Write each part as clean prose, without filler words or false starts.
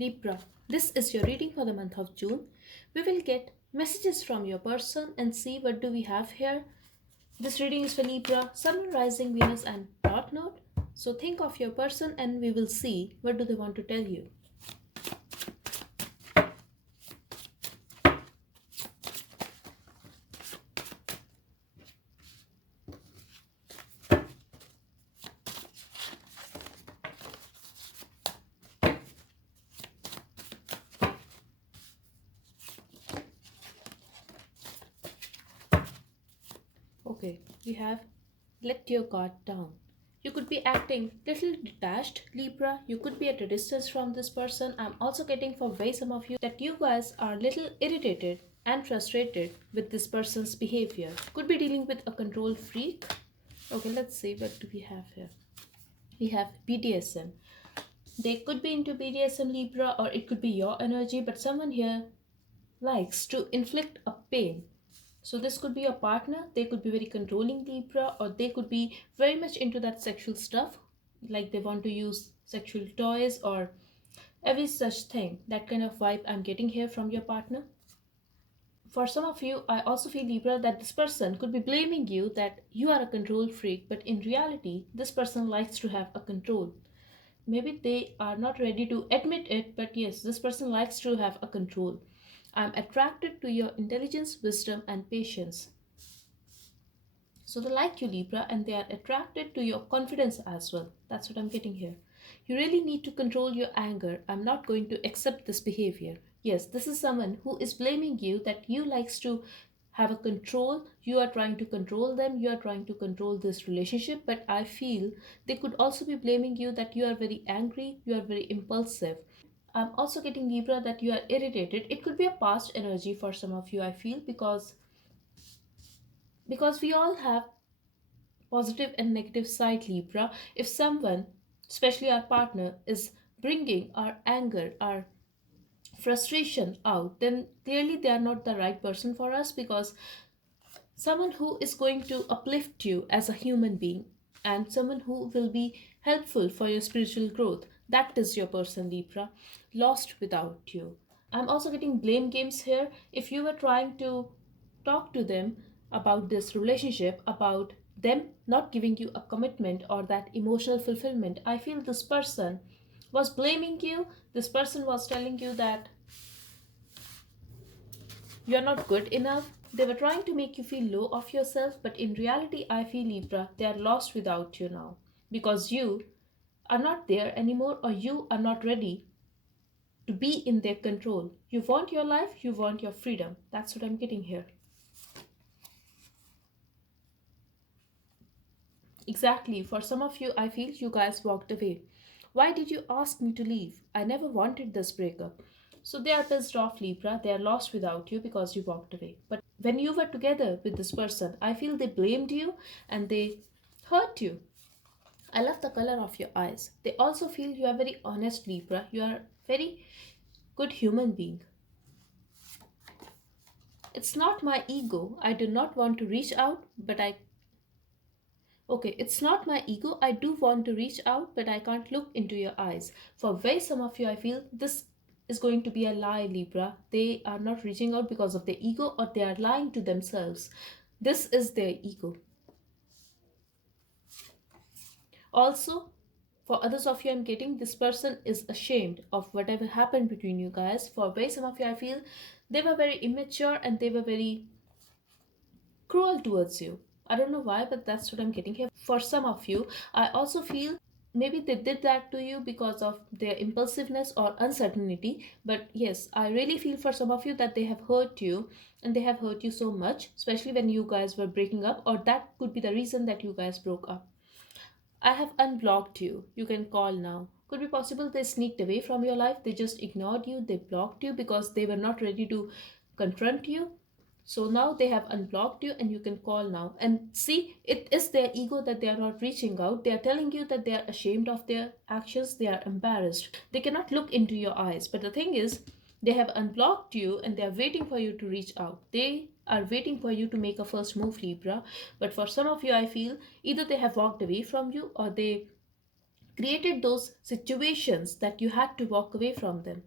Libra, this is your reading for the month of June. We will get messages from your person and see what do we have here. This reading is for Libra, Sun, Rising, Venus and North Node. So think of your person and we will see what do they want to tell you. Okay, we have let your guard down. You could be acting little detached, Libra. You could be at a distance from this person. I'm also getting for way some of you that you guys are little irritated and frustrated with this person's behavior. Could be dealing with a control freak. Okay, let's see what do we have here. We have BDSM. They could be into BDSM, Libra, or it could be your energy, but someone here likes to inflict a pain. So this could be a partner, they could be very controlling, Libra, or they could be very much into that sexual stuff, like they want to use sexual toys or every such thing. That kind of vibe I'm getting here from your partner. For some of you, I also feel, Libra, that this person could be blaming you that you are a control freak, but in reality, this person likes to have a control. Maybe they are not ready to admit it, but yes, this person likes to have a control. I'm attracted to your intelligence, wisdom, and patience. So they like you, Libra, and they are attracted to your confidence as well. That's what I'm getting here. You really need to control your anger. I'm not going to accept this behavior. Yes, this is someone who is blaming you that you likes to have a control. You are trying to control them. You are trying to control this relationship. But I feel they could also be blaming you that you are very angry. You are very impulsive. I'm also getting, Libra, that you are irritated. It could be a past energy for some of you, I feel, because we all have positive and negative side, Libra. If someone, especially our partner, is bringing our anger, our frustration out, then clearly they are not the right person for us, because someone who is going to uplift you as a human being and someone who will be helpful for your spiritual growth, that is your person, Libra. Lost without you. I'm also getting blame games here. If you were trying to talk to them about this relationship, about them not giving you a commitment or that emotional fulfillment, I feel this person was blaming you. This person was telling you that you're not good enough. They were trying to make you feel low of yourself, but in reality, I feel, Libra, they are lost without you now, because you are not there anymore, or you are not ready to be in their control. You want your life, you want your freedom. That's what I'm getting here. Exactly. For some of you, I feel you guys walked away. Why did you ask me to leave? I never wanted this breakup. So they are pissed off, Libra. They are lost without you because you walked away. But when you were together with this person, I feel they blamed you and they hurt you. I love the color of your eyes. They also feel you are very honest, Libra. You are very good human being. It's not my ego. I do not want to reach out, but I Okay, it's not my ego. I do want to reach out, but I can't look into your eyes. For very some of you, I feel this is going to be a lie, Libra. They are not reaching out because of their ego, or they are lying to themselves. This is their ego. Also, for others of you, I'm getting this person is ashamed of whatever happened between you guys. For very some of you, I feel they were very immature and they were very cruel towards you. I don't know why, but that's what I'm getting here. For some of you, I also feel maybe they did that to you because of their impulsiveness or uncertainty. But yes, I really feel for some of you that they have hurt you, and they have hurt you so much, especially when you guys were breaking up, or that could be the reason that you guys broke up. I have unblocked you. You can call now. Could be possible they sneaked away from your life. They just ignored you. They blocked you because they were not ready to confront you. So now they have unblocked you and you can call now. And see, it is their ego that they are not reaching out. They are telling you that they are ashamed of their actions. They are embarrassed. They cannot look into your eyes. But the thing is, they have unblocked you and they are waiting for you to reach out. They are waiting for you to make a first move, Libra. But for some of you, I feel either they have walked away from you or they created those situations that you had to walk away from them.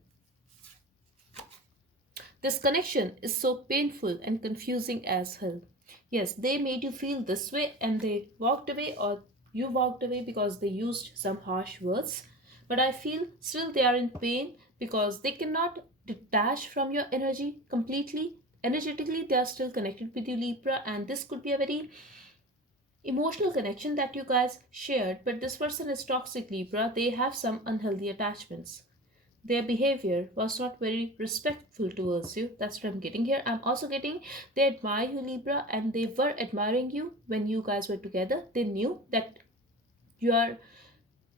This connection is so painful and confusing as hell. Yes, they made you feel this way and they walked away, or you walked away because they used some harsh words. But I feel still they are in pain because they cannot detach from your energy completely. Energetically, they are still connected with you, Libra, and this could be a very emotional connection that you guys shared. But this person is toxic, Libra. They have some unhealthy attachments. Their behavior was not very respectful towards you. That's what I'm getting here. I'm also getting they admire you, Libra, and they were admiring you when you guys were together. They knew that you are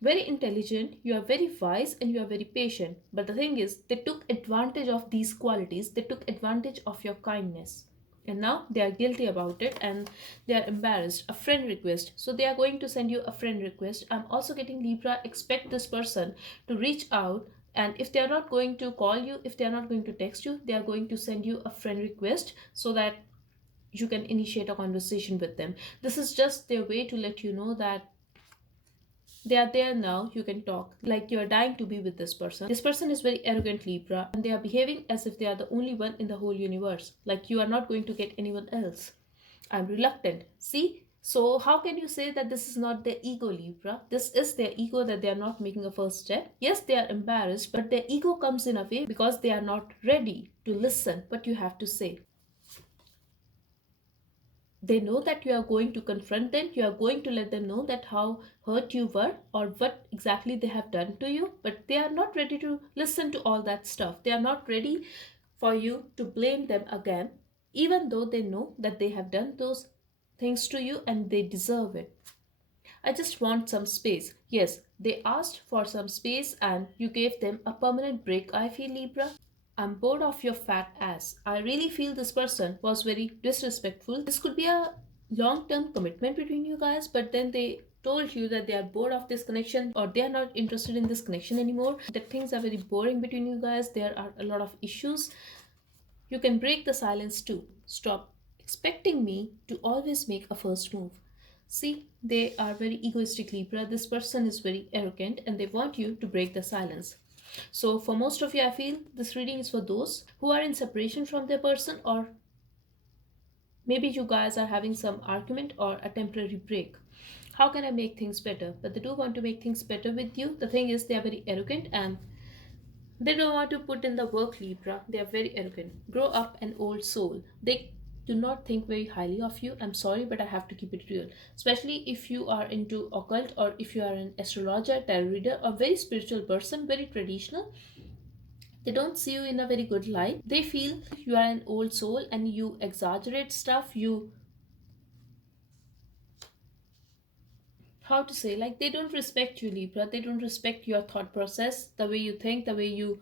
very intelligent, you are very wise, and you are very patient. But the thing is, they took advantage of these qualities, they took advantage of your kindness. And now they are guilty about it and they are embarrassed. A friend request. So they are going to send you a friend request. I'm also getting Libra, expect this person to reach out. And if they are not going to call you, if they are not going to text you, they are going to send you a friend request so that you can initiate a conversation with them. This is just their way to let you know that they are there now, you can talk. Like you are dying to be with this person. This person is very arrogant, Libra, and they are behaving as if they are the only one in the whole universe. Like you are not going to get anyone else. I'm reluctant. See? So, how can you say that this is not their ego, Libra? This is their ego that they are not making a first step. Yes, they are embarrassed, but their ego comes in a way because they are not ready to listen what you have to say. They know that you are going to confront them, you are going to let them know that how hurt you were or what exactly they have done to you, but they are not ready to listen to all that stuff. They are not ready for you to blame them again, even though they know that they have done those things to you and they deserve it. I just want some space. Yes, they asked for some space and you gave them a permanent break, I feel, Libra. I'm bored of your fat ass. I really feel this person was very disrespectful. This could be a long term commitment between you guys, but then they told you that they are bored of this connection or they are not interested in this connection anymore. That things are very boring between you guys. There are a lot of issues. You can break the silence too. Stop expecting me to always make a first move. See, they are very egoistic, Libra. This person is very arrogant and they want you to break the silence. So, for most of you, I feel this reading is for those who are in separation from their person, or maybe you guys are having some argument or a temporary break. How can I make things better? But they do want to make things better with you. The thing is, they are very arrogant and they don't want to put in the work, Libra. They are very arrogant. Grow up, an old soul. They do not think very highly of you. I'm sorry, but I have to keep it real. Especially if you are into occult or if you are an astrologer, tarot reader, a very spiritual person, very traditional. They don't see you in a very good light. They feel you are an old soul and you exaggerate stuff. You, how to say, like they don't respect you, Libra. They don't respect your thought process, the way you think, the way you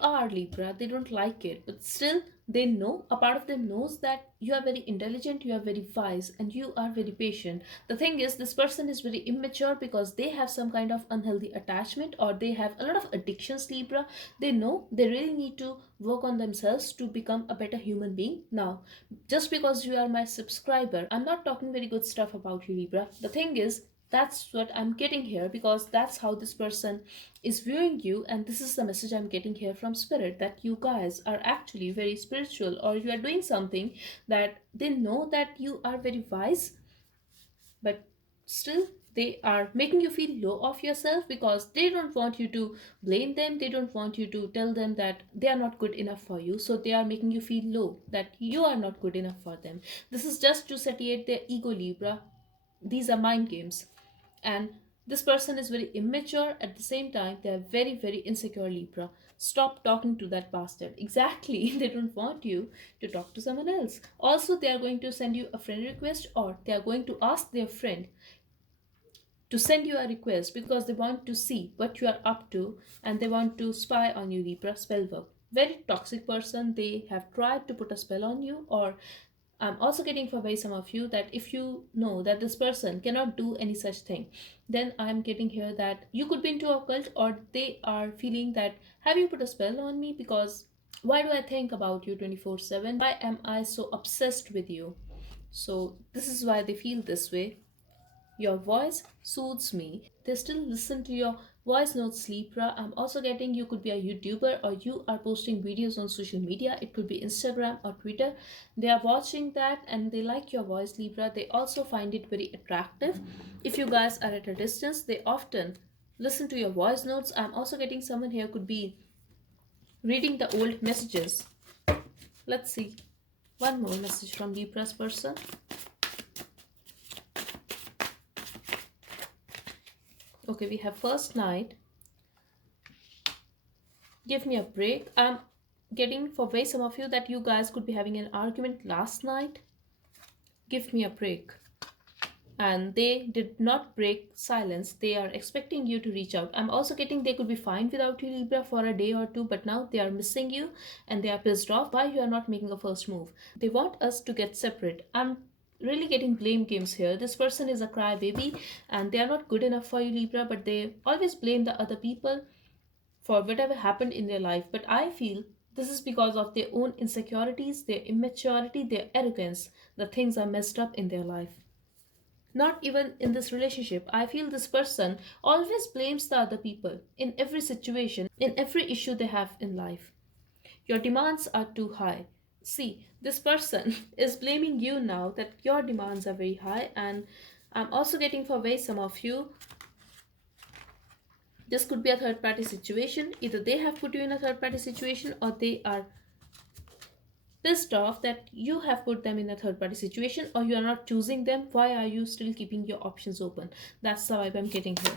are, Libra. They don't like it, but still they know, a part of them knows that you are very intelligent, you are very wise, and you are very patient. The thing is, this person is very immature because they have some kind of unhealthy attachment or they have a lot of addictions, Libra. They know they really need to work on themselves to become a better human being. Now, just because you are my subscriber, I'm not talking very good stuff about you, Libra. The thing is, that's what I'm getting here because that's how this person is viewing you, and this is the message I'm getting here from spirit, that you guys are actually very spiritual or you are doing something that they know that you are very wise, but still they are making you feel low of yourself because they don't want you to blame them, they don't want you to tell them that they are not good enough for you, so they are making you feel low, that you are not good enough for them. This is just to satiate their ego, Libra. These are mind games. And this person is very immature, at the same time they are very very insecure, Libra. Stop talking to that bastard. Exactly. They don't want you to talk to someone else. Also, they are going to send you a friend request or they are going to ask their friend to send you a request because they want to see what you are up to and they want to spy on you, Libra. Spell work. Very toxic person. They have tried to put a spell on you, or I'm also getting for by some of you that if you know that this person cannot do any such thing, then I'm getting here that you could be into a cult or they are feeling that have you put a spell on me, because why do I think about you 24/7? Why am I so obsessed with you? So this is why they feel this way. Your voice soothes me. They still listen to your voice notes, Libra. I'm also getting you could be a YouTuber or you are posting videos on social media. It could be Instagram or Twitter. They are watching that and they like your voice, Libra. They also find it very attractive. If you guys are at a distance, they often listen to your voice notes. I'm also getting someone here could be reading the old messages. Let's see. One more message from Libra's person. Okay, we have first night. Give me a break. I'm getting for way some of you that you guys could be having an argument last night. Give me a break. And they did not break silence. They are expecting you to reach out. I'm also getting they could be fine without you, Libra, for a day or two, but now they are missing you and they are pissed off why you are not making a first move. They want us to get separate. I'm really getting blame games here. This person is a crybaby and they are not good enough for you, Libra, but they always blame the other people for whatever happened in their life. But I feel this is because of their own insecurities, their immaturity, their arrogance. The things are messed up in their life. Not even in this relationship. I feel this person always blames the other people in every situation, in every issue they have in life. Your demands are too high. See, this person is blaming you now that your demands are very high, and I'm also getting for way some of you. This could be a third party situation. Either they have put you in a third party situation or they are pissed off that you have put them in a third party situation or you are not choosing them. Why are you still keeping your options open? That's the vibe I'm getting here.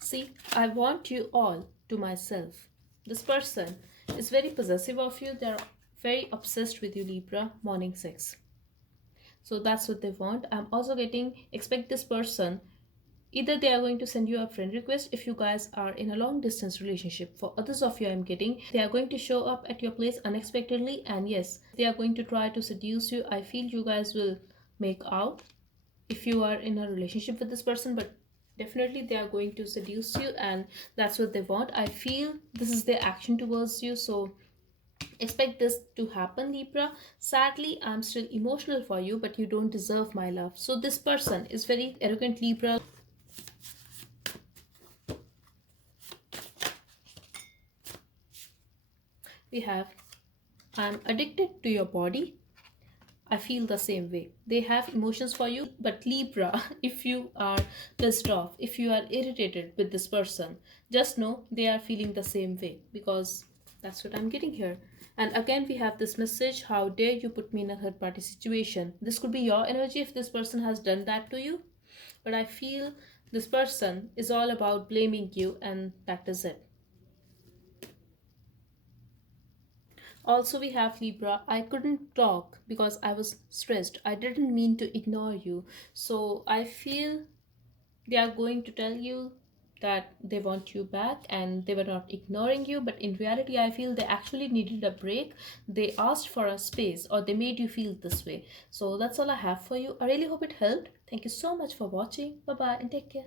See, I want you all to myself. This person is very possessive of you. They're very obsessed with you, Libra, morning sex. So that's what they want. I'm also getting expect this person. Either they are going to send you a friend request if you guys are in a long distance relationship. For others of you, I'm getting they are going to show up at your place unexpectedly, and yes, they are going to try to seduce you. I feel you guys will make out if you are in a relationship with this person, but definitely they are going to seduce you, and that's what they want. I feel this is their action towards you, so expect this to happen, Libra. Sadly, I'm still emotional for you, but you don't deserve my love. So this person is very arrogant, Libra. We have I'm addicted to your body. I feel the same way. They have emotions for you, but Libra, if you are pissed off, if you are irritated with this person, just know they are feeling the same way because that's what I'm getting here. And again, we have this message: how dare you put me in a third party situation? This could be your energy if this person has done that to you, but I feel this person is all about blaming you, and that is it. Also, we have Libra. I couldn't talk because I was stressed. I didn't mean to ignore you. So I feel they are going to tell you that they want you back and they were not ignoring you. But in reality, I feel they actually needed a break. They asked for a space or they made you feel this way. So that's all I have for you. I really hope it helped. Thank you so much for watching. Bye bye and take care.